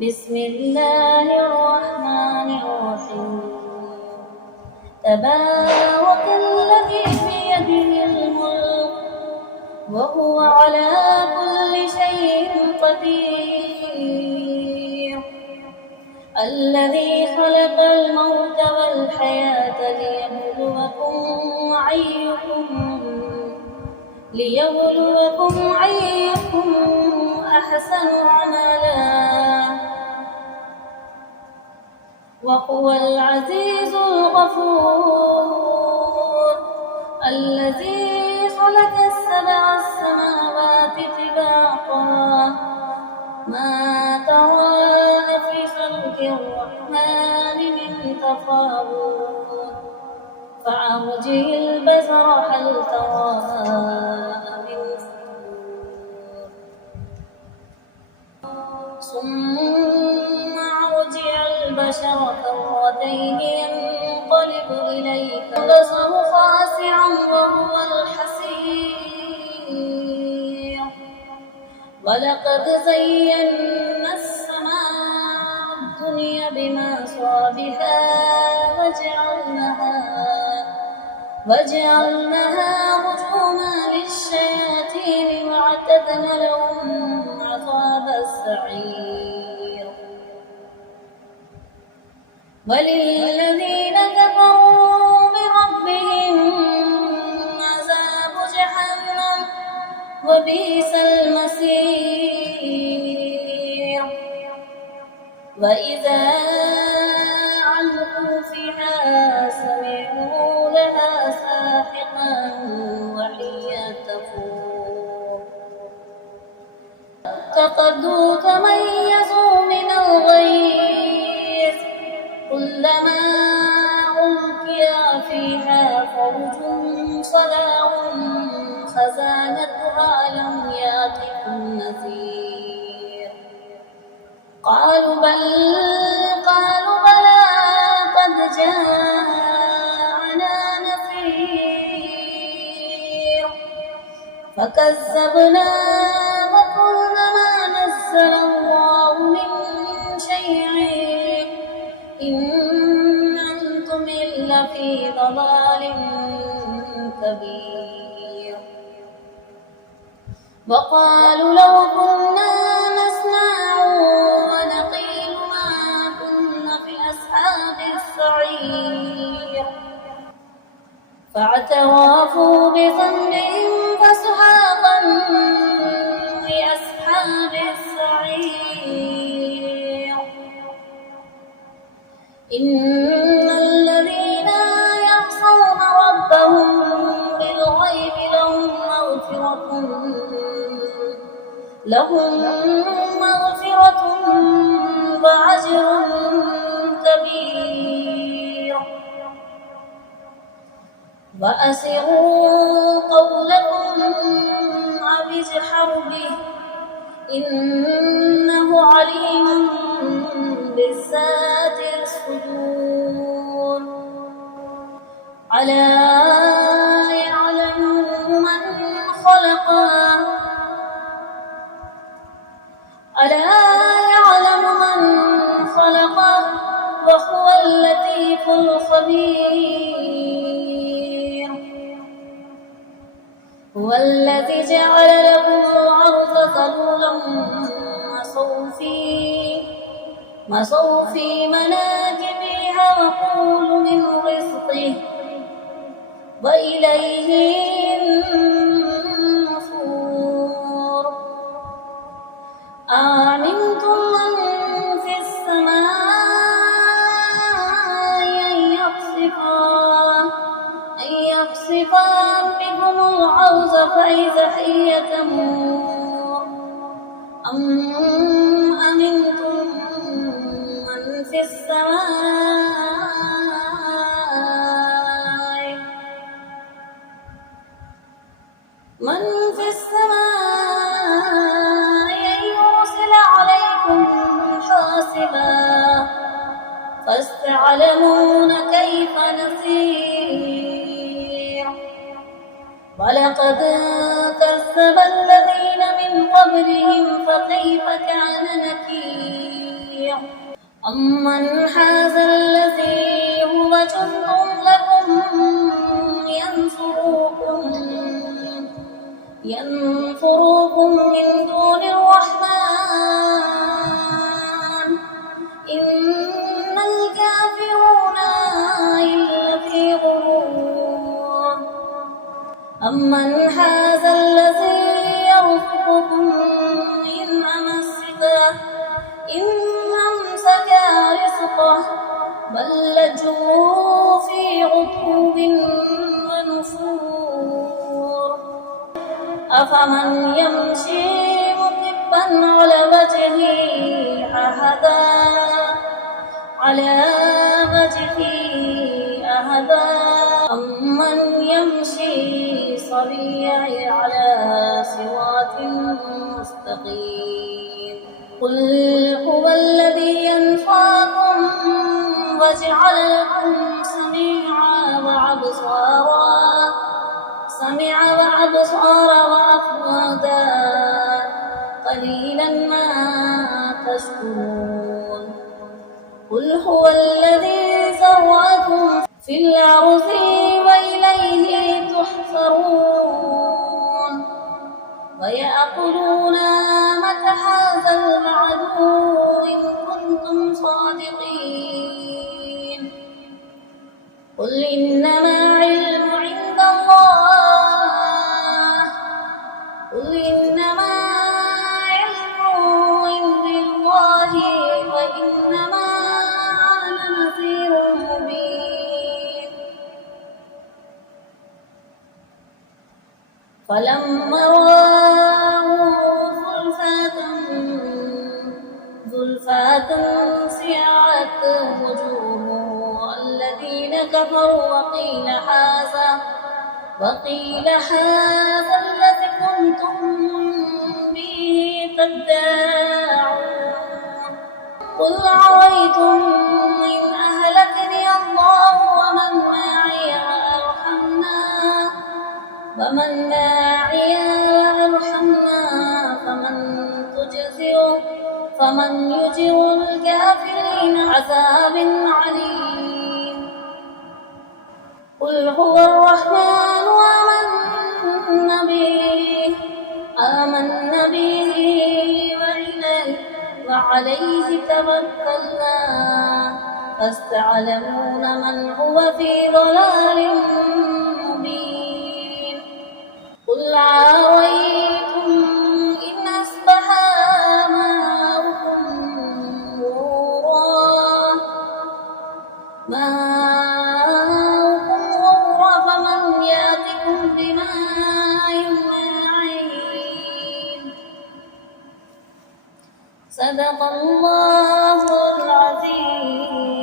بسم الله الرحمن الرحيم تبارك الذي بيده الملك وهو على كل شيء قدير الذي خلق الموت والحياة ليبلوكم أيكم أحسن عملا وهو العزيز الغفور الذي خلق السبع السماوات طباقا ما ترى في خلق الرحمن من تفاوت فأرجع البصر هل ترى من فطور ثم أرجع البشر كرتين ينقلب إليك البصر خاسعا وهو الحسير ولقد زينا السماء الدنيا بمصابيح وجعلناها رجوما للشياطين وأعتدنا لهم عذاب السعير وللذين كفروا بربهم عذاب جهنم وبئس المصير وإذا ألقوا فيها سمعوا لها ساحقا وهي تفور اتخذوا تميزوا من الغيظ كلما ألقي فيها فوج صلاهم خزانتها لم يأتكم نذير قالوا بلى قد جاءنا نذير فكذبنا وقلنا ما نزل الله من شيء إن أنتم إلا في ضلال كبير وقالوا لو كنا نسمع ونقيل ما كنا في أصحاب السعير فاعترفوا بذنبهم فسحقا لأصحاب السعير إن الذين يخشون ربهم بالغيب لهم مغفرة وأجر كبير وأسروا قولكم أو اجهروا به إنه عليم بذات الصدور ألا يعلم من خلق وهو اللطيف الخبير هو الذي جعل لكم الأرض ذلولا وصوفي مناكبها وكلوا من رزقه وإليه النشور أأمنتم من في السماء أن يخسف بكم الأرض فإذا هي تمور أم أمنتم من في السماء أن يرسل عليكم حاصبا فستعلمون كيف نذير ولقد كذب الذين من قبلهم فكيف كان نكير أمن هذا الذي هو جند لكم ينصركم من دون الرحمن إن الكافرون إلا في غرور أمن هذا الذي يرزقكم إن أمسك رزقه بل لجوا في عتو ونفور أفمن يمشي مكبا على وجهه أهدى أمن يمشي صريعا على صراط مستقيم قل هو الذي ينفعكم وجعل لكم سمعا وأبصارا وأفئدة قليلا ما تشكرون قل هو الذي زرعكم في الأرض وإليه تحشرون ويقولون متى هذا الوعد إن كنتم صادقين قل إنما علم عند الله وإنما أنا نذير مبين فلما رأوا زلفة سيئت وجوه الذين كفروا وقيل هذا الذي كنتم به تدعون قل أرأيتم إن أهلكني الله ومن معي وأرحمنا فمن يجير الكافرين عذاب عليم قل هو الرحمن آمنا به وعليه توكلنا فاستعلمون من هو في ضلال مبين قل أرأيتم إن أصبح ماؤكم غورا فمن يأتكم بماء معين صدق الله العظيم.